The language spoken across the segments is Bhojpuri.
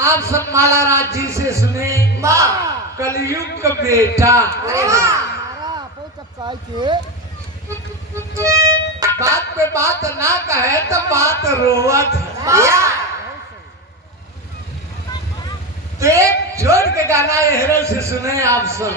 आप सब माला राज जी से सुने कलयुग का बेटा। बात पे बात ना कहे तो बात रोवत तो एक छोड़ के गाना हेरो से सुने आप सब।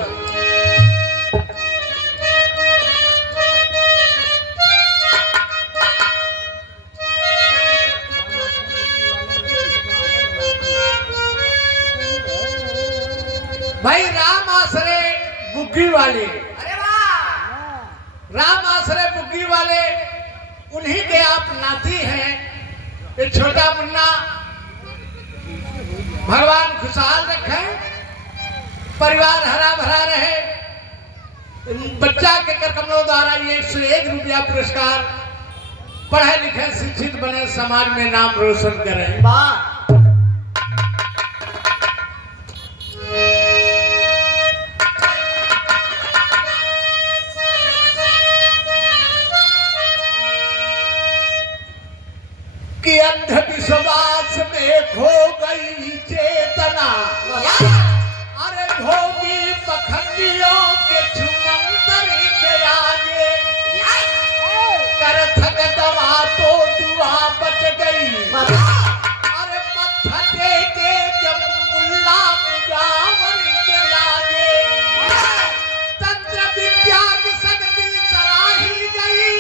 भाई राम आसरे बुग्गी वाले, राम आसरे बुग्गी वाले उन्हीं के आप नाती हैं। एक छोटा मुन्ना भगवान खुशहाल रखे, परिवार हरा भरा रहे। बच्चा के कर कमलों द्वारा ये 101 रुपया पुरस्कार, पढ़े लिखे शिक्षित बने, समाज में नाम रोशन करें। कि अंधविश्वास में खो गई चेतना, अरे भोगी पखंडियों के छुमंतर के आगे, कर थक दवा तो दुआ बच गई। अरे मत्थे के जब मुल्ला मुजावर के लागे, तंत्र विद्या की शक्ति सराही गई।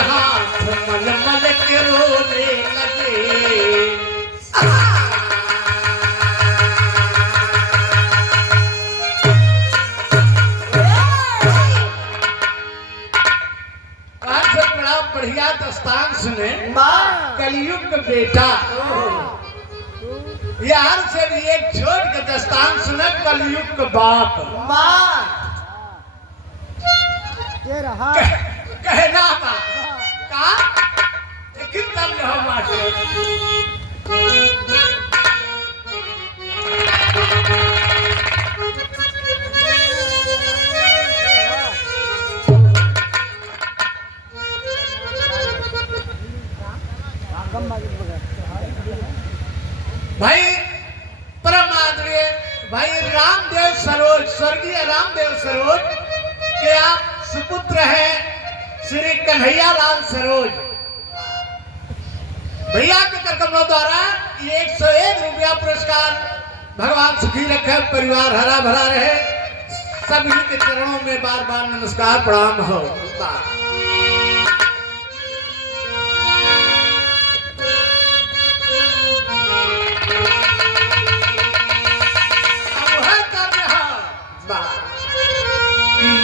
हाथ मल मल के रोने लगे। आज से बड़ा बढ़िया दस्तान सुने कलयुग का बेटा। यार से भी एक छोट के दस्तान सुने कलयुग का बाप। कहना बा का कितना हो मास्टर। भाई परम आदरणीय भाई रामदेव सरोज, स्वर्गीय रामदेव सरोज के आप सुपुत्र हैं श्री कन्हैया लाल सरोज। भैया के करकमलों द्वारा ये 101 रुपया पुरस्कार, भगवान सुखी रखे, परिवार हरा भरा रहे। सभी के चरणों में बार बार नमस्कार प्रणाम हो।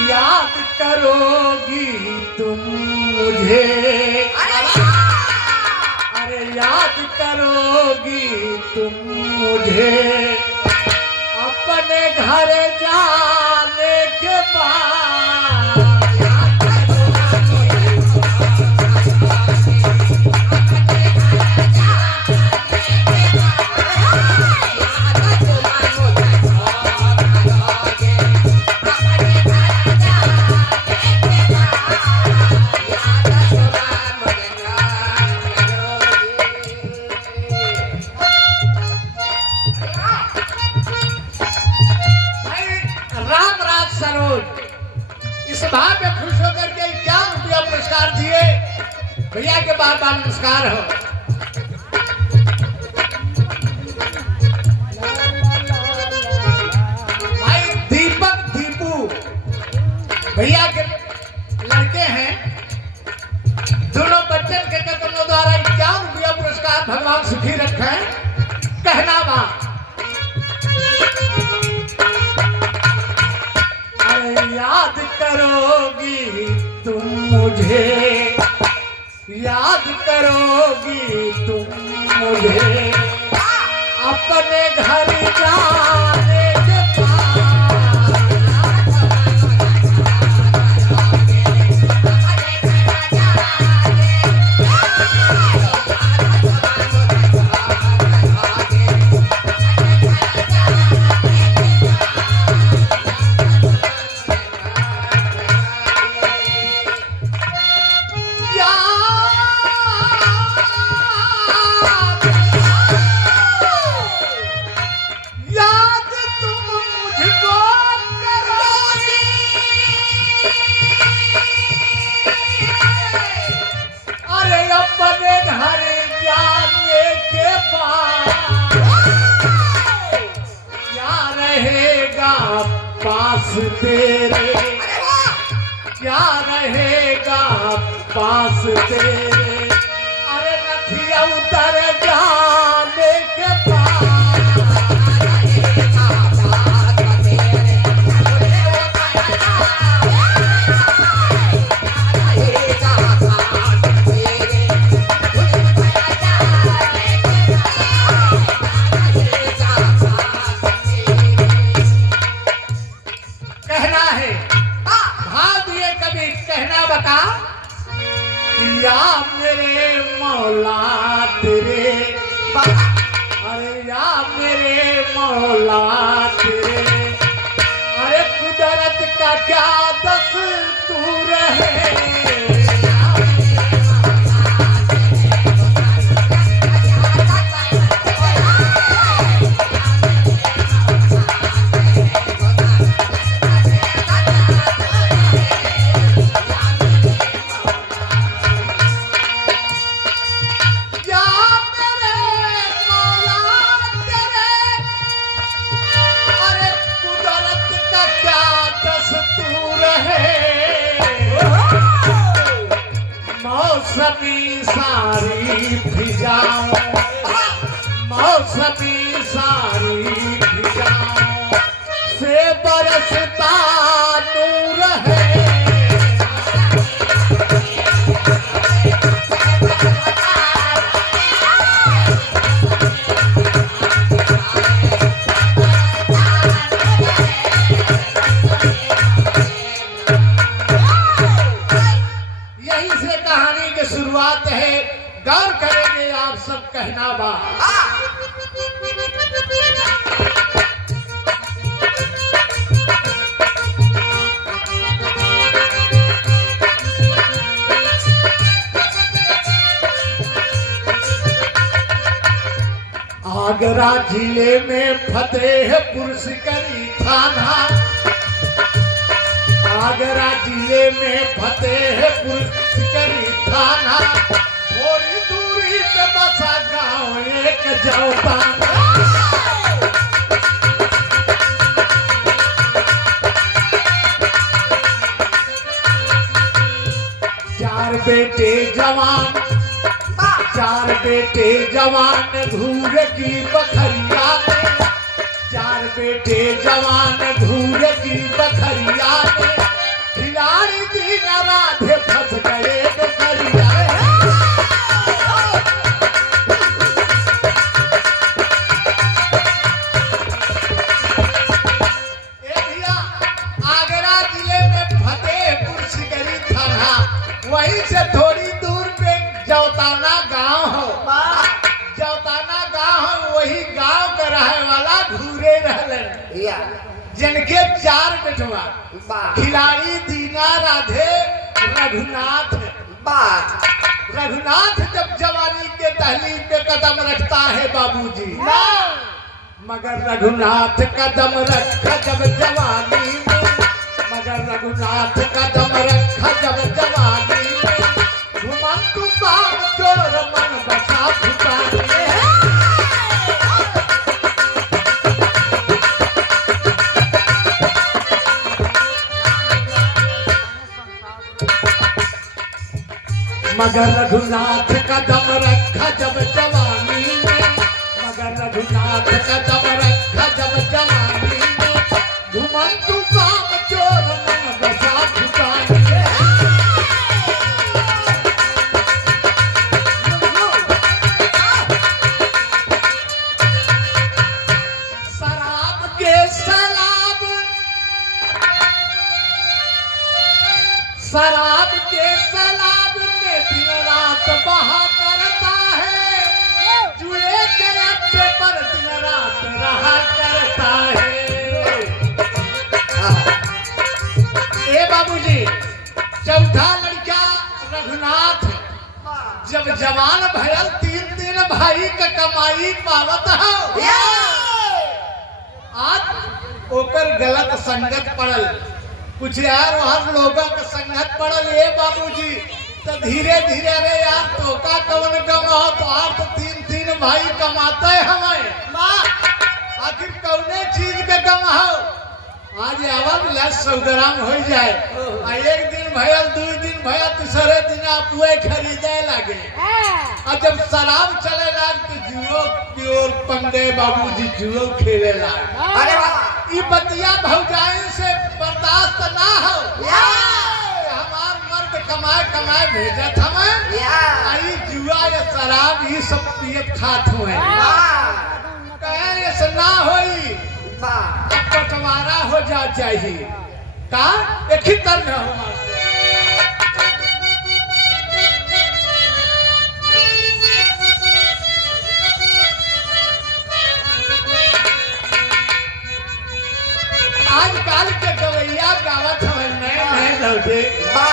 याद करोगी तुम मुझे, अरे याद करोगी तुम मुझे, अपने घर जाने के बाद। इस भाव में खुश होकर के 51 रुपया पुरस्कार दिए। भैया के बार बार नमस्कार हो। भाई दीपक दीपू भैया के लड़के हैं। दोनों बच्चन के कदमों द्वारा 51 रुपया पुरस्कार, भगवान सुखी रखे। कहना बा याद करोगी तुम मुझे, याद करोगी तुम मुझे, अपने घर जाने के बाद। तेरे, क्या रहेगा पास तेरे, अरे नथिया उतर जाने के या मेरे मौला तेरे, अरे या मेरे मौला तेरे, अरे कुदरत का क्या दस्तूर है, मौसमी सारी भिजाऊं, मौसमी सारी भिजाऊं, से बरसता नूर है, शुरुआत है। गौर करेंगे आप सब कहना बा। आगरा जिले में फतेहपुर सिकरी थाना, आगरा जिले में फतेहपुर सिकरी थाना, थोड़ी दूरी पे बसा गाँव एक जौताना, चार बेटे जवान, चार बेटे जवान घूर की बखरिया में, चार बेटे जवान घूर की बखरिया में, खिलाड़ी दिन राधे फंस गए बखरिया में। आगरा जिले में फतेहपुर सिकरी थाना, वहीं से थोड़ी दूर पे जौताना गांव हो, जौताना गांव हो, वही गांव का रहने वाला घूरे रहलन, जिनके चार बेटवा, खिलाड़ी दीना राधे रघुनाथ। रघुनाथ जब जवानी के दहलीज पे कदम रखता है बाबूजी, मगर रघुनाथ कदम रखा जब जवानी में, मगर रघुनाथ कदम रखा जब जवानी में, घुमंतु काम चोर मन बसा फुटानी, मगर रघुनाथ कदम रखा जब जवानी में, मगर रघुनाथ कदम रखा जब जवानी में, घुमंतु काम चोर मन बसा फुटानी। शराब के सलाब, शराब के सलाब में दिन रात बहा करता है, जुए के अड्डे पर दिन रात रहा करता है। ए बाबूजी, चौथा लड़का रघुनाथ जब जवान भयल, तीन दिन भाई का कमाई पावत हो, आज ओकर गलत संगत पड़ल, कुछ यार वहां लोगों का संगत पड़ल। ये बाबूजी तो धीरे धीरे, अरे यार तो का कौन गम हो, तो आप तो तीन तीन भाई कमाते हमें, आखिर कौने चीज के गम हो, आज आवाज ला 100 ग्राम हो जाए आ एक दिन भयल 2 दिन भयल तीसरे दिन आप वही खरीदे लगे और जब शराब चले लाग तो जुओ की ओर पंडे बाबूजी जुओ खेले लाग। अरे वाह ये बतिया भौजाई से बर्दाश्त ना हो हमार मर्द कमाए कमाए भेजत हमें आई जुआ या शराब ये सब पियत खात हुए कहे ऐसा ना होई बंटवारा हो जा चाहिए का एक ही तरह हो आजकल के गवैया गावत हमें नए नए लौटे का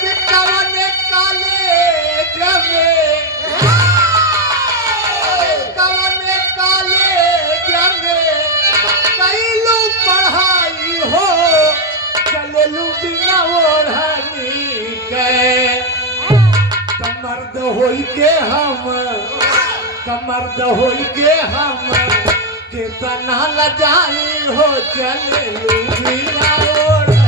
कि कवने काले जमे कवने काले जमे कैलू पढ़ाई हो चललू बिना ओढ़नी के कमर्द होई के हम कितना लजाई हो चललू बिना ओढ़नी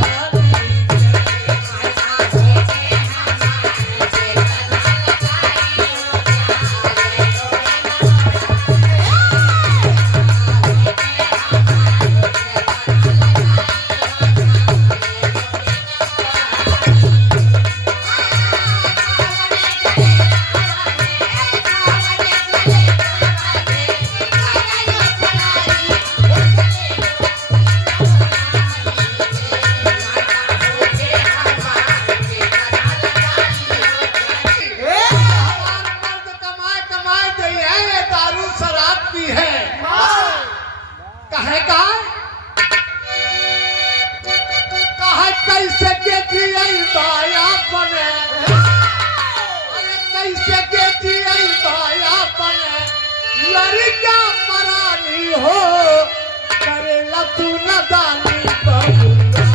कैसे के जियई बाया बने अरे कैसे के जियई बाया बने लड़का परानी हो करेला तू नदानी बबुआ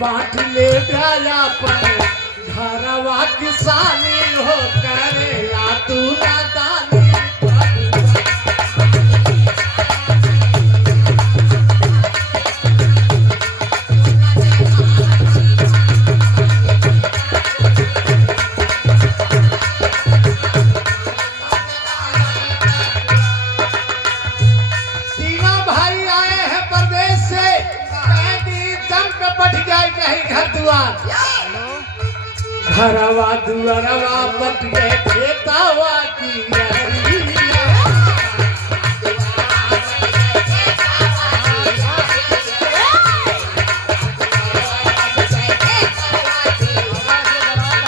बाटले ब्यायापन घरवा किसानी हो करेला तू नादानी तीनों भाई आए हैं प्रदेश से बढ़ जाए कहीं घर दुआर घरवा दुआरवा बट गए खेतावा की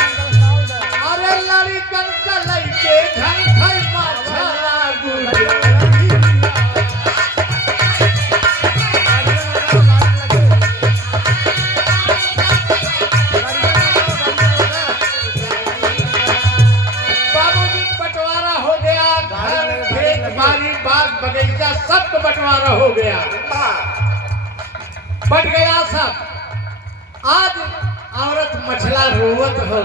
अरे लड़कन का लइके घर खाई माछला गुजर बगीचा सब बंटवारा हो गया बट गया सब आज औरत मछला रोवत हो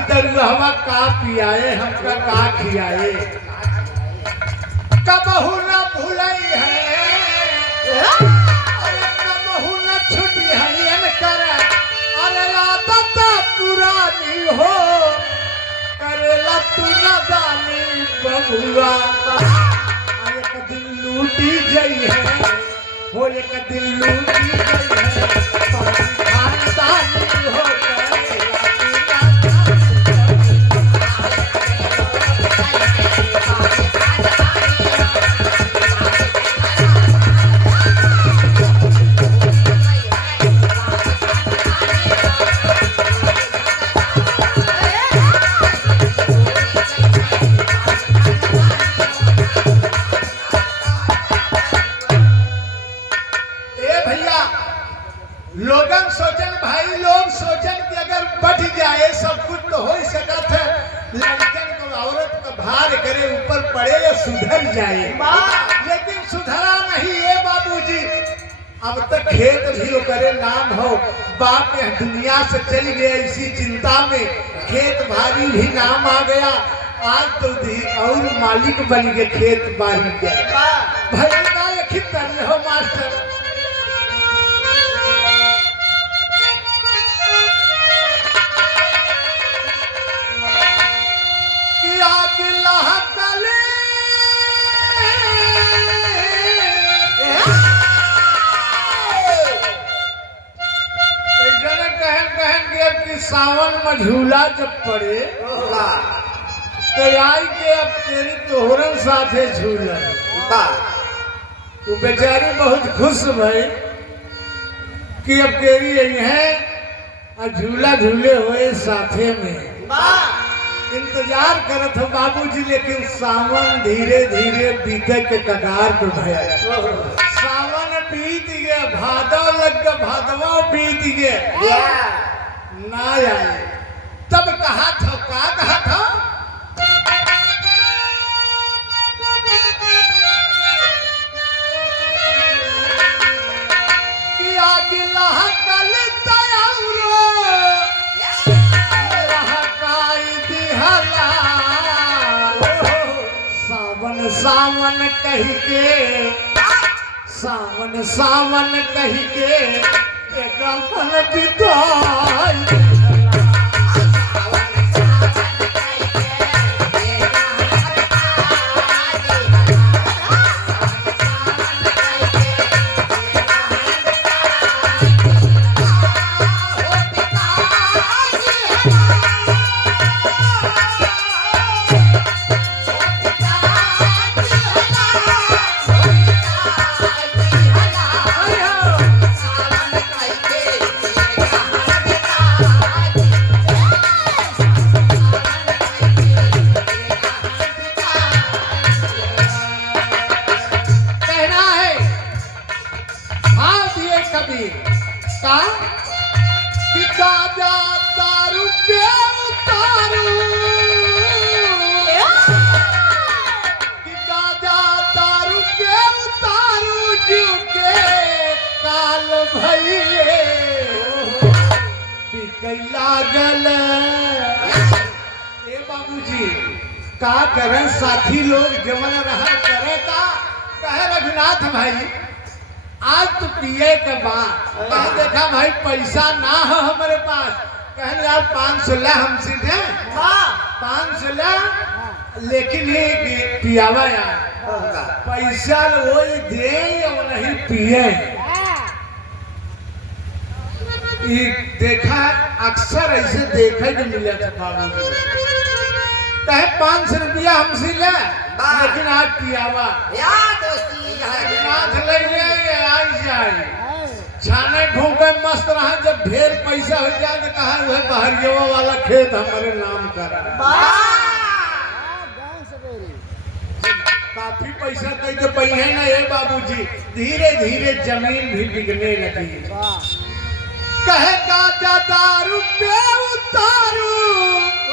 इधर हवा का पियाए हमका का खियाए कबहू न भूलई है अरे कबहू न छुटी है करे अरे आदत पुरानी हो करेला तू नदानी बबुआ दिन लूटी गई है हो एक दिन लूटी गई है खानदानी हो लोगन सोचन भाई, लोग सोचन कि अगर बढ़ जाए सब कुछ तो हो ही सकत है, लड़कन को औरत का भार करे ऊपर पड़े या सुधर जाए, लेकिन सुधरा नहीं है बाबूजी। अब तक खेत भी वो करे नाम हो, बाप यह दुनिया से चली गया इसी चिंता में, खेत भारी भी नाम आ गया, आज तो और मालिक बन गए खेत बारी के। भैया खितर हो मास्टर, सावन में झूला जब पड़े तो आई के अब तेरी तोहरन साथे झूलन, तो बेचारी बहुत खुश भई कि अब तेरी यही है और झूला झूले हुए साथे में इंतजार करत हो बाबूजी। लेकिन सावन धीरे धीरे बीते के कगार पे भया, सावन बीत गया, भादव लग गया, भादवा बीत गया ना आए, तब कहा था, कहा था कि आगिला कल तयारो रहकाई दिहला, सावन सावन कही के, सावन सावन कही के मन बिताई। लागल ए बाबूजी का करें, साथी लोग जमन रहा करे का कहे रघुनाथ भाई आज तो पिए के बाद देखा भाई पैसा ना हो हमारे पास, कहे यार 500 ला हमसे दे, 500 ला, लेकिन ये पियावा यार पैसा वही दे और नहीं पिए। देखा अक्सर ऐसे देखे के मिले थे बाबू, कहे 500 रुपया हमसे ले, लेकिन आज पियावा छाने ढूंढे मस्त रहा, जब ढेर पैसा हो जाए तो कहा वह बहरिया वाला खेत हमारे नाम करा, काफी पैसा कहीं तो पहिए ना ये बाबूजी, धीरे धीरे जमीन भी बिकने लगी। कहे का दारू पे उतारू,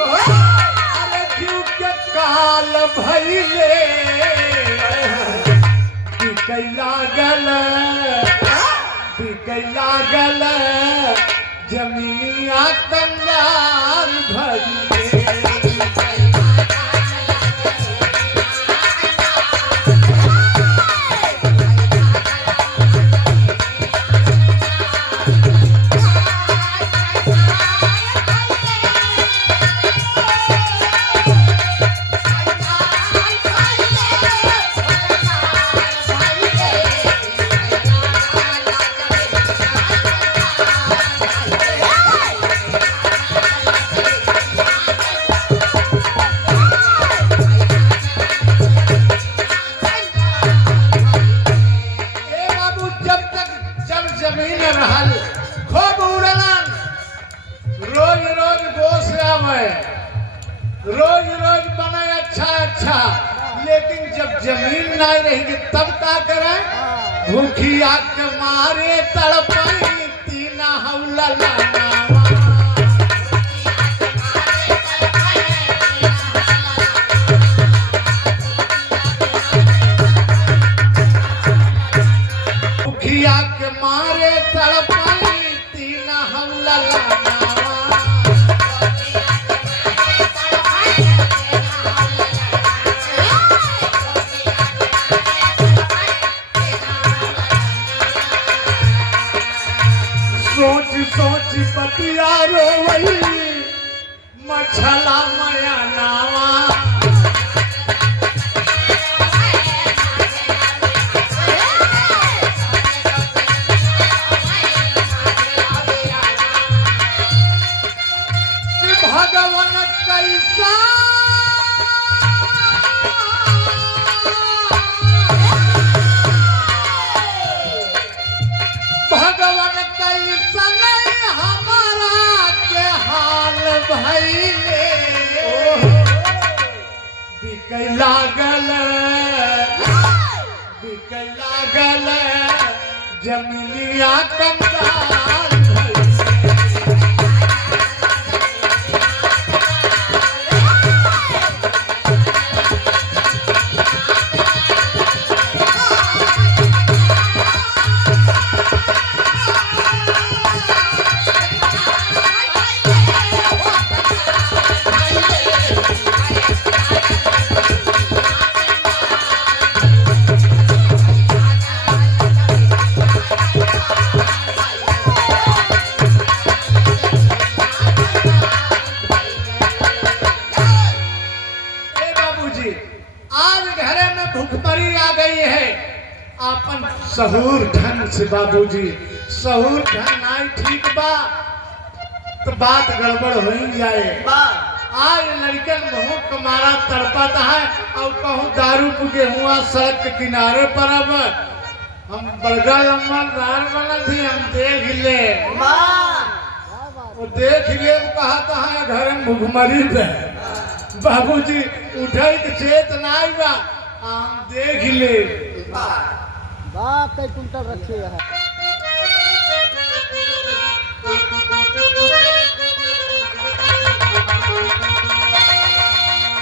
अरे क्यों के काल भइले, बिकैला गल जमीनिया कंगाल भइले। रोज रोज बने अच्छा, लेकिन जब जमीन नहीं रहेगी तब क्या करें, भूखी आग के मारे तड़पाई 3 ललनावा मुखिया के मारे तड़पाई तीन हम ललनावा सोच सोच बतिया रोवई मछला मया नावा भगवान कैसा भगवान कैसा हमारा के हाल भइले बिकै लागल जमीनिया कंगाल आज घरे में भूखमरी आ गई है आपन सहूर ढंग से बाबूजी सहूर ढंग नहीं ठीक बा तो बात गड़बड़ हो ही जाए आज लड़कन मुंह कमारा तड़पता है और कहूँ दारू पुगे हुआ सड़क के किनारे पर अब हम बड़गा लम्बा दार बना थी हम देख ले वो देख ले कहता है घर में भूखमरी पे बाबूजी उठे के चेत नहीं बा हम देख ले बाप कई कुंटल रखे है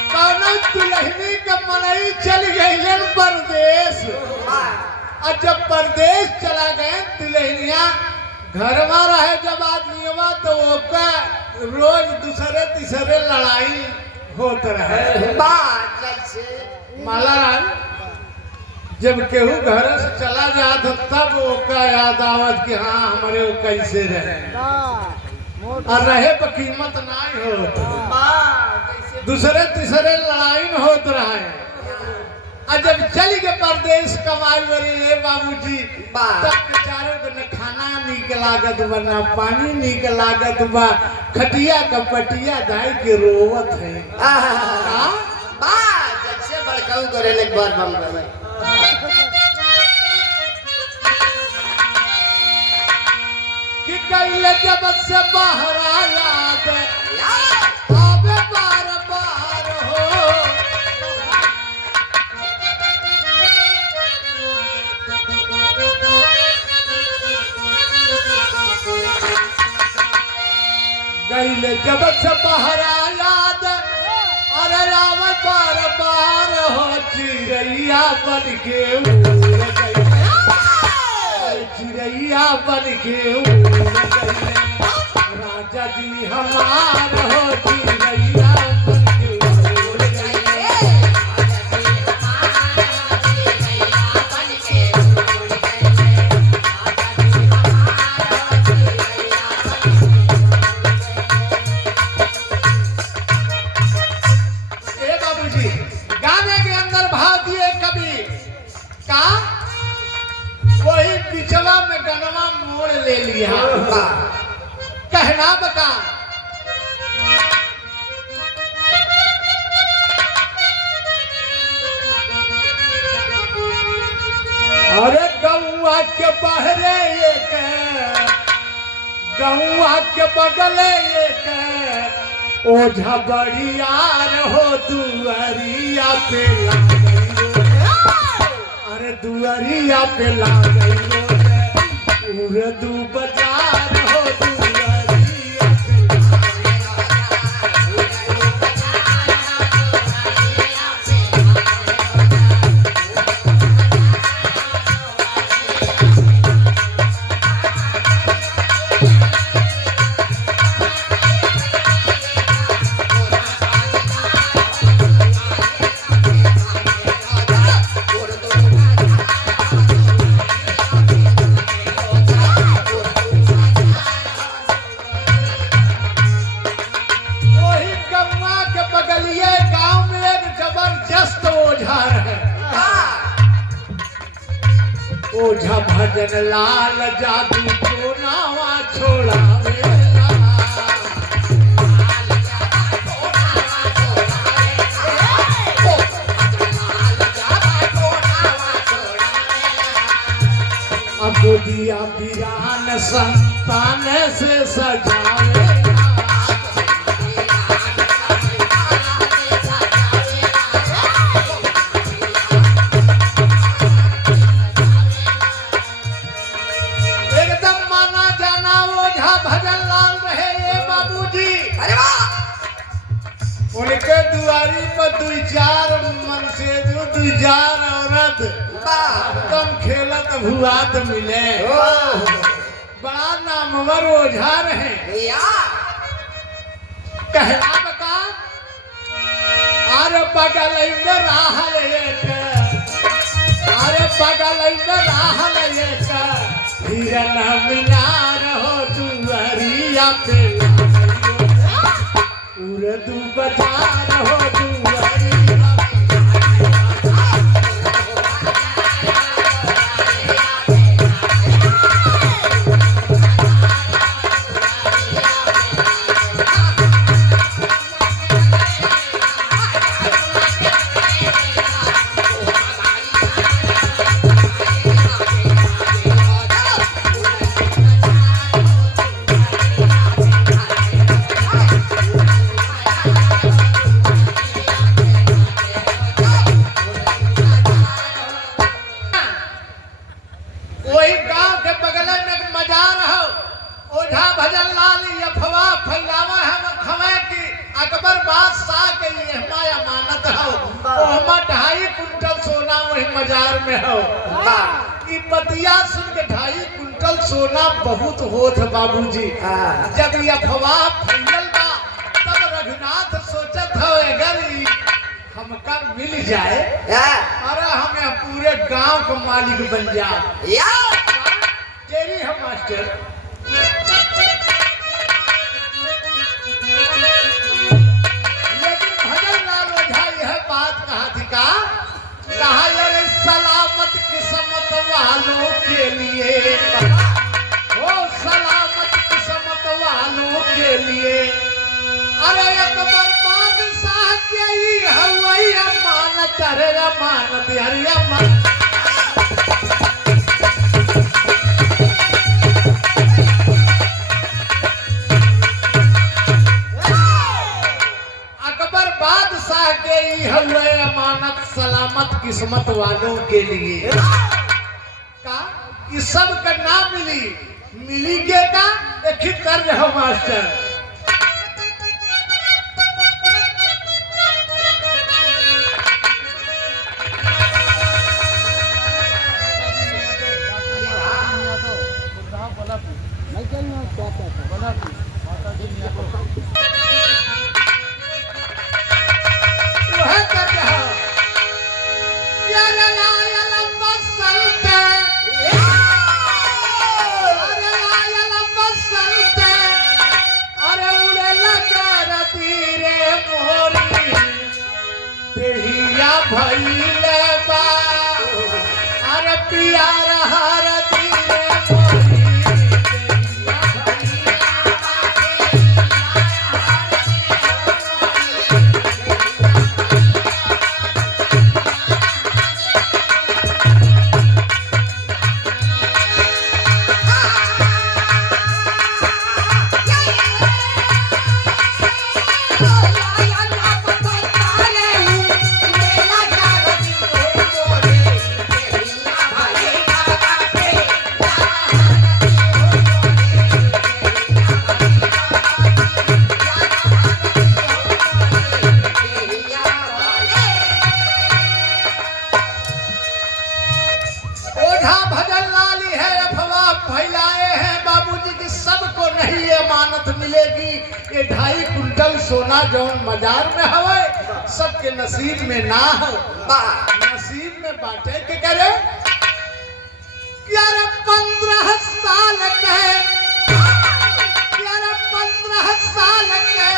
दुल्हनी का मनई चल गई परदेश और जब परदेश चला गए दुल्हनिया घर में रहे जब आदमी तो ओका रोज दूसरे तीसरे लड़ाई होत रहे माला जब केहू घर से चला जात तब ओका याद आवत कि हाँ हमारे वो कैसे रहे और रहे पर कीमत नहीं होत दूसरे तीसरे लड़ाई में होत रहे और जब चल के परदेश कमाई बड़ी बाबूजी तब बेचारे को न खाना नीक लागत बा न पानी नीक लागत बा खटिया का पटिया दाई के रोवत है जैसे बड़काऊ करे एक बार बम गए कि कल जब से बाहर याद आवे बार बार हो गईले जब से बाहर याद अरे रावण बार बार हो चिड़ैया बन के उड़ गई चिड़ैया बन के उड़ गई राजा जी हमार हो चिड़ैया बन के उड़ गई बाबूजी गाने के अंदर भाव दिए कभी का वही पिछला में गनवा मोड़ ले लिया कहना बता अरे गौआ के बहरे एक गौआ के बगले एक ओझा बड़ियार हो दुआरिया पे ला अरे दुआरिया पे ला गई उर्दू बाजार हो दुआरिया भजन लाल जादू टोनावा छोड़ावेला गोदिया बिरान संतान से सजावेला एकदम माना जाना ओझा भजन लाल रहे ये बाबूजी। अरे वाह उनके दुआरी पर दू चार मन से दू चार औरत कम खेलत भुआत मिले बड़ा नामवर ओझा रहे। कहना बका अरे बगल रहल एक अरे बगल रहल एक हिरन मीनार हो दुआरिया पे उर्दू बाजार हो दुआरिया वही गांव के बगल में एक मजार हो ओझा भजन लाल अफवाह फैलावा हमें कि अकबर बादशाह के यहमा अमानत हो ओहमा 2.5 कुंटल सोना वही मजार में हो। ई पतिया सुन के 2.5 कुंटल सोना बहुत होत बाबूजी। जब ये अफवाह फैलल बा तब रघुनाथ सोचत हो अगर हमका मिल जाए अरे हमें पूरे गांव का मालिक बन जाए तेरी हम मास्टर। लेकिन भजन लाल ओझा यह बात कहा थी कहा यार सलामत किस्मत वालों के लिए ओ सलामत किस्मत वालों के लिए अरे अकबर बादशाह के ही हवाई अमानत अरे अमानत अरे अमानत अकबर बादशाह के ही हवाई अमानत सलामत किस्मत वालों के लिए का ये सब का ना मिली के का एक ही तर्ज हो मास्टर। भइले बा अरे प्यार हर दिले मोरी मिलेगी ये 2.5 कुंटल सोना जौन मजार में हवे सबके नसीब में ना हो नसीब में बाटे के करे यार 15 साल के यार 15 साल के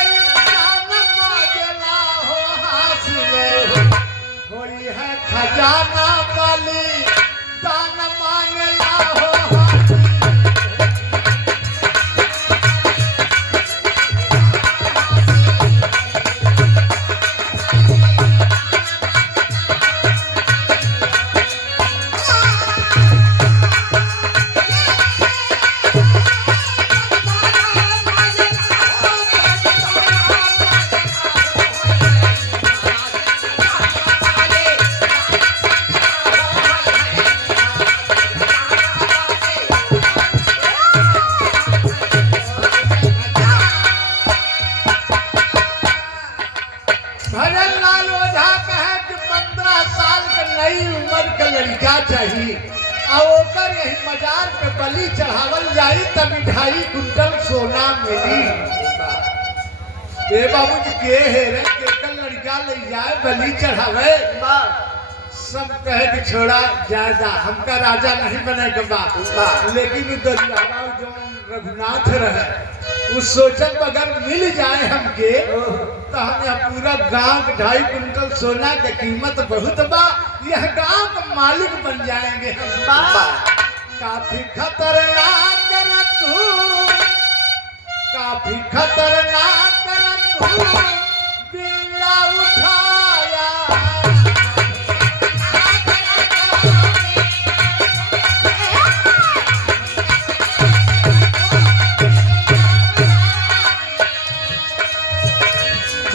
जान मांगला हो हासिल होई है खजाना वाली दान मांगला हो कुंटल सोना मिली। ए बाबू जी के है रे के लड़का ले जाए बलि चढ़ावे। सब कहे कि छोड़ा जायदा हमका राजा नहीं बने के बात, लेकिन दरियावा जो रघुनाथ रहे उस सोचत अगर मिल जाए हमके तो हम यहाँ पूरा गांव 2.5 कुंटल सोना के कीमत बहुत बा, यह गांव का मालिक बन जाएंगे हम। काफी खतरनाक रखू, काफी खतरनाक रखू बीड़ा उठाया।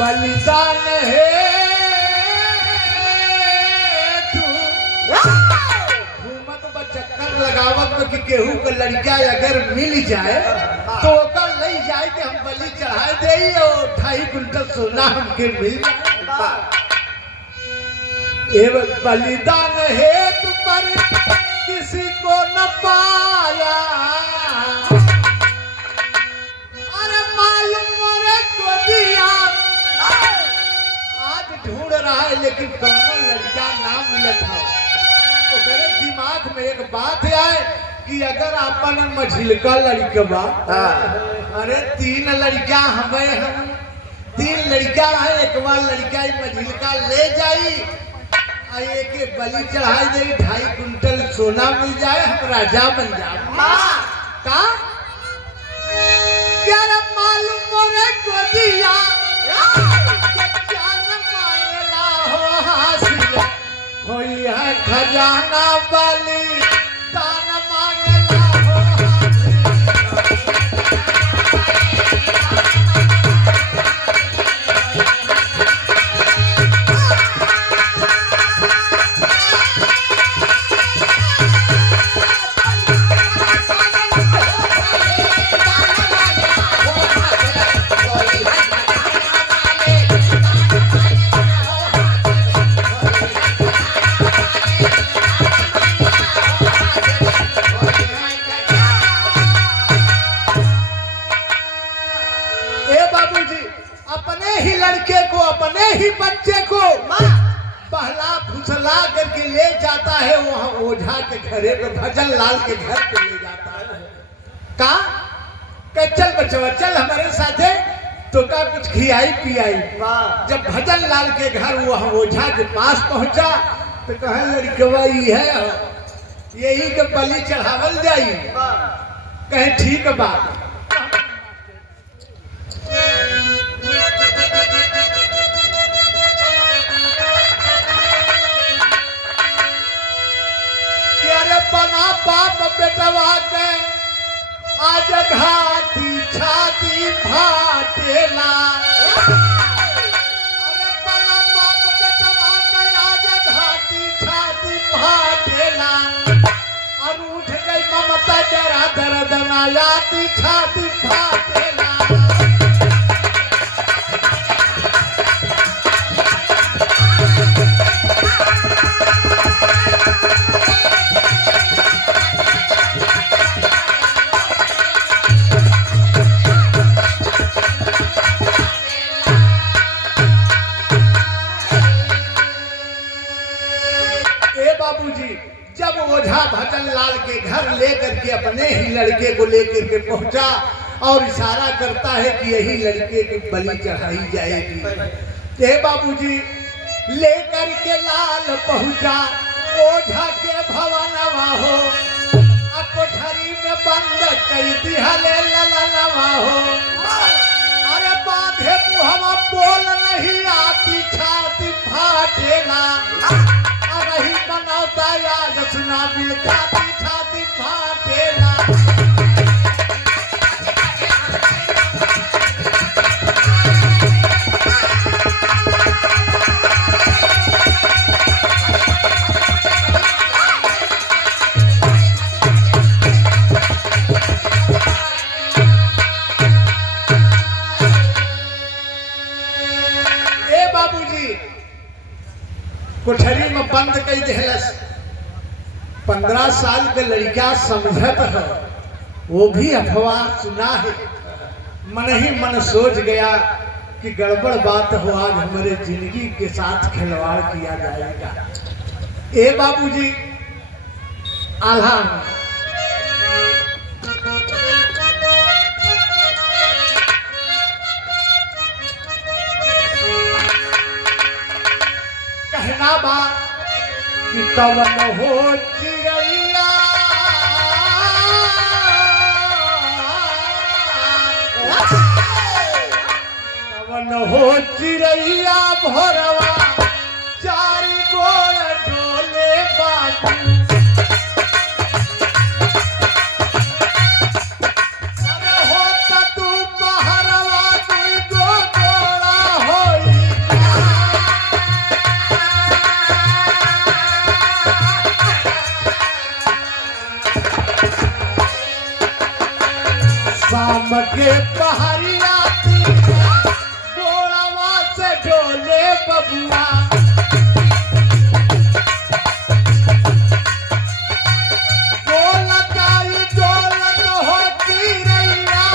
बलिदान है तू घूमत चक्कर लगावत में कि केहू का लड़का अगर मिल जाए तो ओकर ले जाए कि हम बलि चढ़ाए दे और 2.5 कुंटल सोना हमके मिल जाए। बलिदान है तू पर किसी को न पाया। अरे मालूम मोरे को दिया ढूंढ रहा है लेकिन कौन लड़का नाम मिलत है। तो मेरे दिमाग में एक बात आए कि अगर अपन मझिलका लड़का, अरे 3 लड़का हमें हम 3 लड़का है, एक बार लड़का मझिलका ले जाई एक बलि चढ़ाई दे 2.5 कुंटल सोना मिल जाए, हम राजा बन जाए। का क्या मालूम मोरे को दिया होई है खजाना बलि दान मांगला हो। अपने ही बच्चे को बहला फुसला करके ले जाता है वहां ओझा के घरे पे, भजन लाल के घर पे ले जाता है। का चल बच्चा चल हमारे साथे तो का कुछ खियाई पियाई। जब भजन लाल के घर वहां ओझा के पास पहुंचा तो कहे लड़कवा है यही के बलि चढ़ावल जाई। कहे ठीक बात। बना बाप बेटवा के आज घाटी छाती फाटेला। अरे बना बाप बेटवा के आज घाटी छाती फाटेला। और उठ गई ममता जरा दर्द नायाती छाती फाटेला। जब ओझा भजन लाल के घर लेकर के अपने ही लड़के को लेकर के पहुंचा और इशारा करता है कि यही लड़के की बलि चढ़ाई जाएगी। हे बाबूजी लेकर के लाल पहुंचा ओझा के भवनवा हो, कोठरी में बंद कई दिहले ललनवा हो। अरे बाधे मुहवा बोल नहीं आती छाती फाटेला। रही बनौता याद सुना बिल खाती छाती फाटेला। ए बाबूजी कोठरी में बंद कई देहलस। 15 साल के लड़का समझत है वो भी अफवाह सुना है। मन ही मन सोच गया कि गड़बड़ बात हो, आज हमारे जिंदगी के साथ खिलवाड़ किया जाएगा। ए बाबूजी आल्हा कहना बा कि तवन हो चिड़ैया तवन हो चिड़ैया भोरवा चारी गोड़ डोले बाबू अरे होता तू पहरवा तू दो गोड़ा होई शाम के पहरिया गोड़वा से डोले बबुआ डोलताई डोलत होती रैया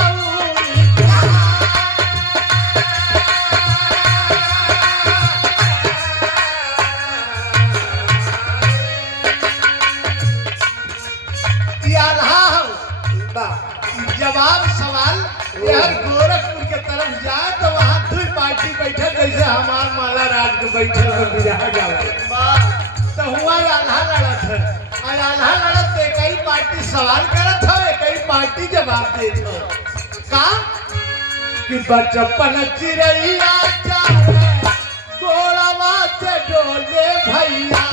जवाब सवाल यार गोरखपुर के तरफ जाए तो वहाँ दो पार्टी बैठे जैसे हमार माला राज के बैठे बिरहा गावे तो हुआ आल्हा लड़त है। आज आल्हा लड़त एक ही पार्टी सवाल करत हो, एक ही पार्टी जवाब देत हो। का कि बचपन चिड़ैया चाहे गोड़वा से डोले भैया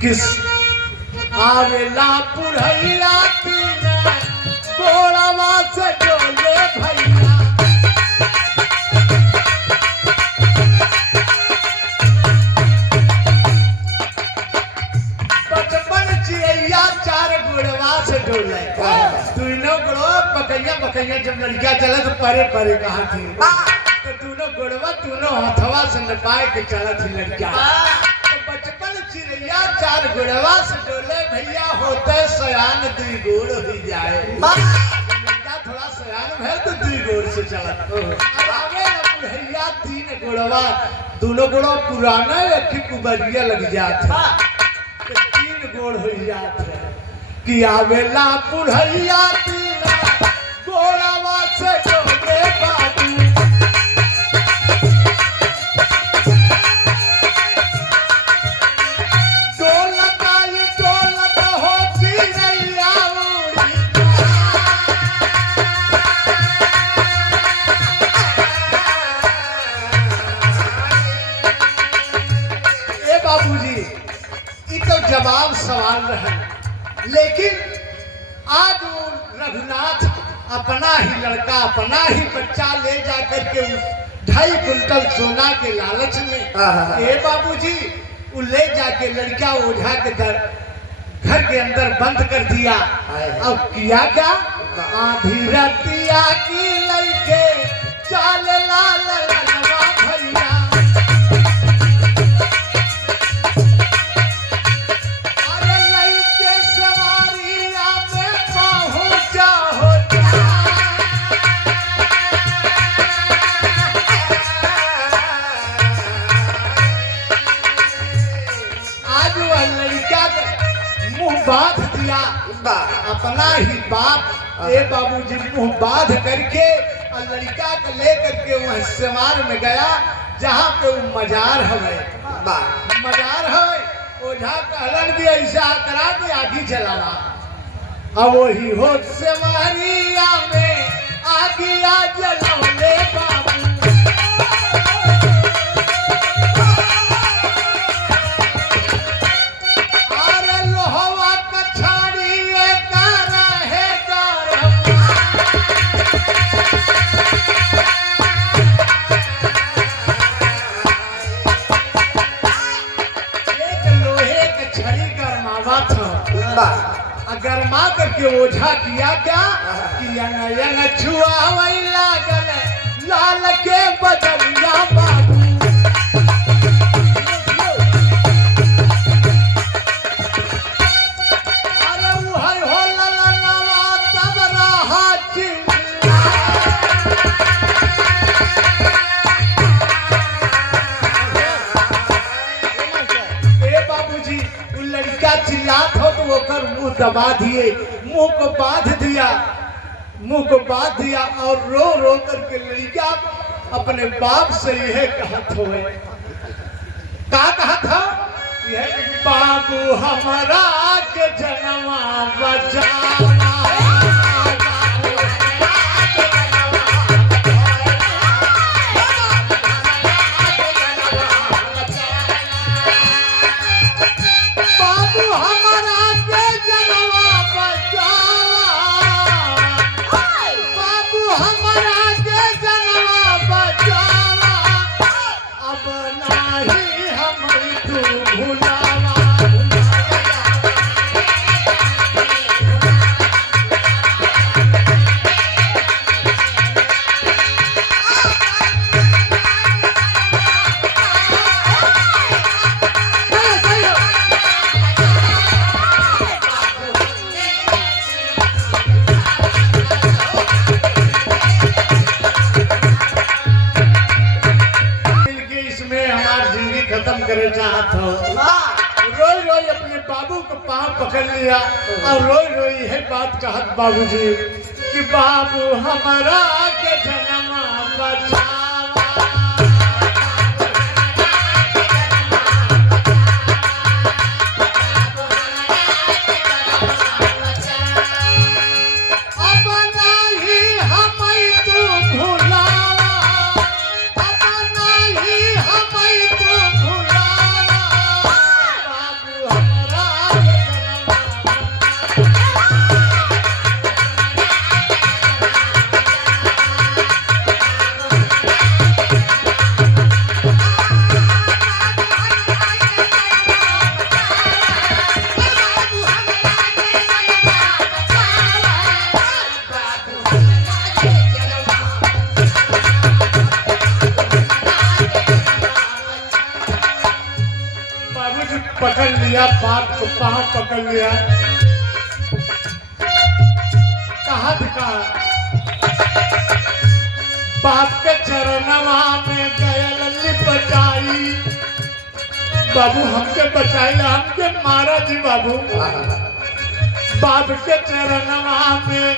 किस आवेला पुरैया तीने गोड़वा से डोले भैया बचपन चिड़ैया चार गोड़वा से डोले तीनों गोड़वा बकैया बकैया जब लड़कियां चले तो परे परे कहा थी तो तीनों गोड़वा तीनों हथवा से नपाए के चला थी लड़कियां। बचपन चिड़ैया चार गोड़वा से डोले भैया होते सयान दुई गोड़ हो जाए लड़का थोड़ा सयान है तो दुई गोड़ से चलत आगे भैया तीन गोड़वा दोनों गोड़वा पुराना एक कुबरिया लग जात तो तीन गोड़ हो जात है कि आवेला पुरैया तीन गोड़वा से डोले बाबू जवाब सवाल रहे, लेकिन आज वो रघुनाथ अपना ही लड़का अपना ही बच्चा ले जाकर के उस 2.5 कुंटल सोना के लालच में ए बाबूजी वो ले जाके लड़का ओझा के घर के अंदर बंद कर दिया। अब किया क्या आधी रतिया की लड़के चाल लाल ललवा भैया बांध दिया अपना ही बाप ए बाबूजी मुंह बांध करके और लड़का को लेकर के वह सेवार में गया जहाँ पे वो मजार है मजार है ओझा कहलन भी ऐसा करा के आगे चलावा अब वही हो सेवारिया में आगिया जलवले बाबू अगर माँ करके ओझा किया क्या कि यंग छुआ वही लागल लाल के बदलिया बाबू अरे उहर हो ललनवा तब रहा बाबूजी उ लड़का चिल्लात हो तो ओकर मुंह दबा दिए, मुंह को बांध दिया और रो रो करके लड़का अपने बाप से यह कहत हो का कहत हो यह बाबू हमारा के जनवा बचावा खत्म करे चाहत हो रोई रोई अपने बाबू को पांव पकड़ लिया और रोई रोई यह बात कहत बाबूजी कि बाबू हमारा के जन्मा बचावा अब नहीं हमें तू भुलावा अब नहीं हमें तू पकड़ लिया बाप को पांव पकड़ लिया कहा का बाप के चरणवा में गयल लिपटाई बाबू हमके बचाई हमके मारा जी बाबू बाप के चरणवा में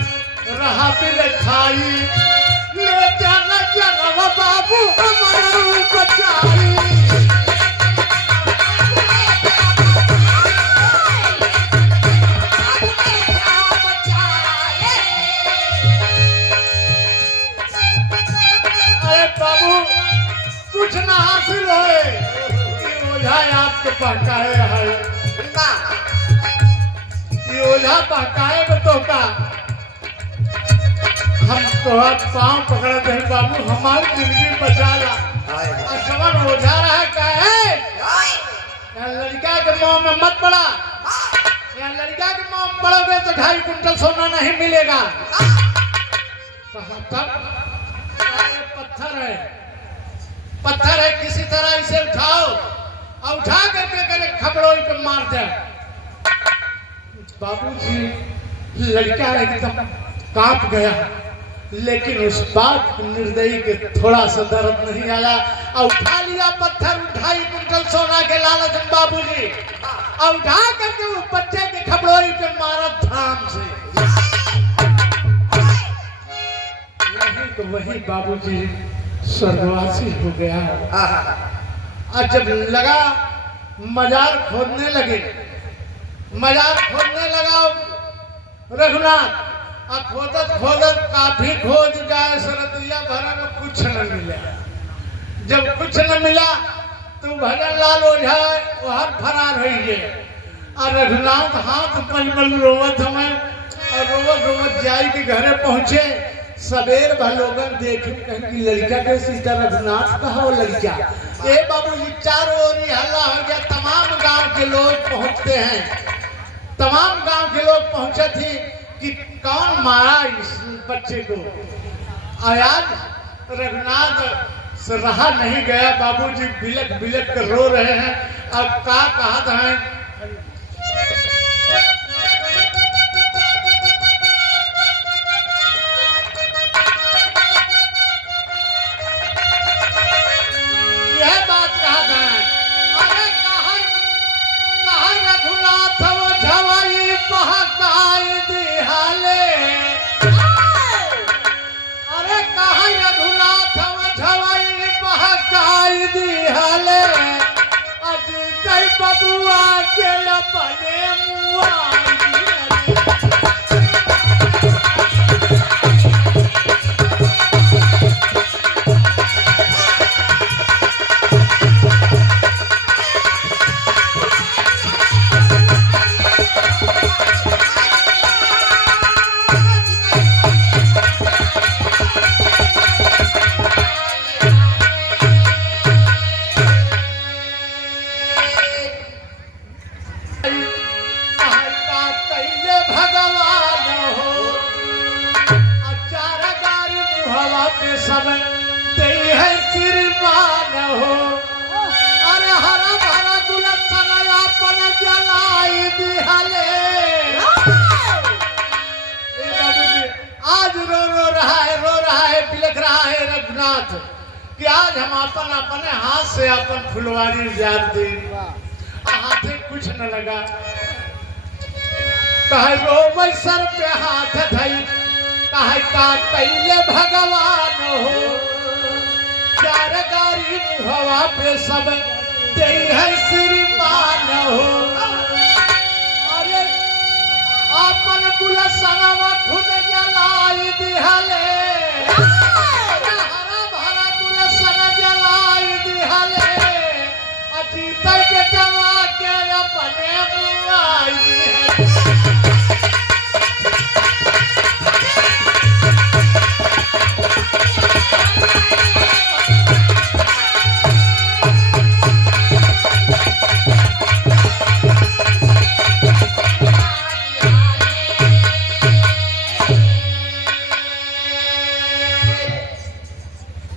रहा भी लिखाई ले जाना जनवा बाबू हमारा बचाई बाबू कुछ ना हासिल है ओझा आपके पहकाए है ये ओझा पहकाए में तो का हम तो पाँव पकड़ दे बाबू हमारी जिंदगी बचा ला और समझ ओझा रहा का है लड़का के मुंह में मत पड़ा या लड़का के मुंह में पड़ोगे तो 2.5 कुंटल सोना नहीं मिलेगा तब पत्थर है किसी तरह इसे उठाओ और उठा करके खपड़ों पे मार दे बाबूजी लड़का एकदम कांप गया लेकिन उस बात निर्दयी के थोड़ा सा दर्द नहीं आया और उठा लिया पत्थर 2.5 कुंटल सोना के लालच में बाबूजी और उठा करके उस बच्चे के खपड़ों पे मारा धाम से तो वही बाबूजी स्वर्गवासी हो गया और जब लगा मजार खोदने लगा रघुनाथ अब खोदत काफी खोज जाए सरदिया भरा में कुछ न मिला जब कुछ न मिला तो भजन लाल ओझा वहां फरार हो गए और रघुनाथ हाथ पलमल रोवत हमें और रोवत जाई के घरे पहुंचे सवेर भलोगन देखे कहीं लड़का के सीता रघुनाथ कहा लड़का ए बाबू जी चारों ओर हल्ला हो गया तमाम गांव के लोग पहुंचते हैं तमाम गांव के लोग पहुंचे थे कि कौन मारा इस बच्चे को। आज रघुनाथ से रहा नहीं गया, बाबूजी बिलक बिलक कर रो रहे हैं। अब का कहा था बबुआ के अपने मुआ। सब दे है श्रीमान हो। अरे हरा भरा गुलशन अपन जलाई दिहले। आज रो रहा है बिलख रहा है रघुनाथ कि आज हम अपन अपने हाथ से अपन फुलवारी उजाड़ दी। हाथे कुछ न लगा, कहे रो सर पे हाथ धई, कहे का कैले भगवान हो। चार गारी मुहवा पे सब दे है श्रीमान हो। अरे अपन गुलशनवा खुद जलाई दिहले। हरा भरा गुलशन जलाई दिहले। अतीत बेटवा के अपने मुआई दिहले।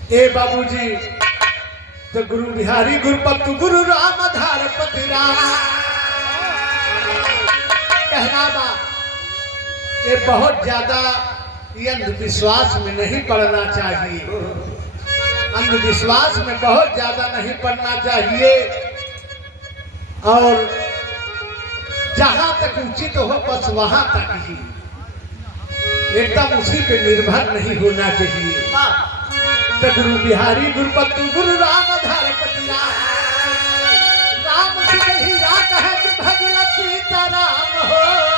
ए बाबूजी तो गुरु बिहारी गुरुपतु गुरु राम धारपति राम कहना बा। ये बहुत ज्यादा ये अंधविश्वास में नहीं पड़ना चाहिए। अंधविश्वास में बहुत ज्यादा नहीं पड़ना चाहिए और जहां तक उचित हो बस वहां तक ही, एकदम उसी पे निर्भर नहीं होना चाहिए। तो गुरु बिहारी गुरुपतु गुरु राम धारपति राम। राम सुन ही रात है भगवत सीता राम हो।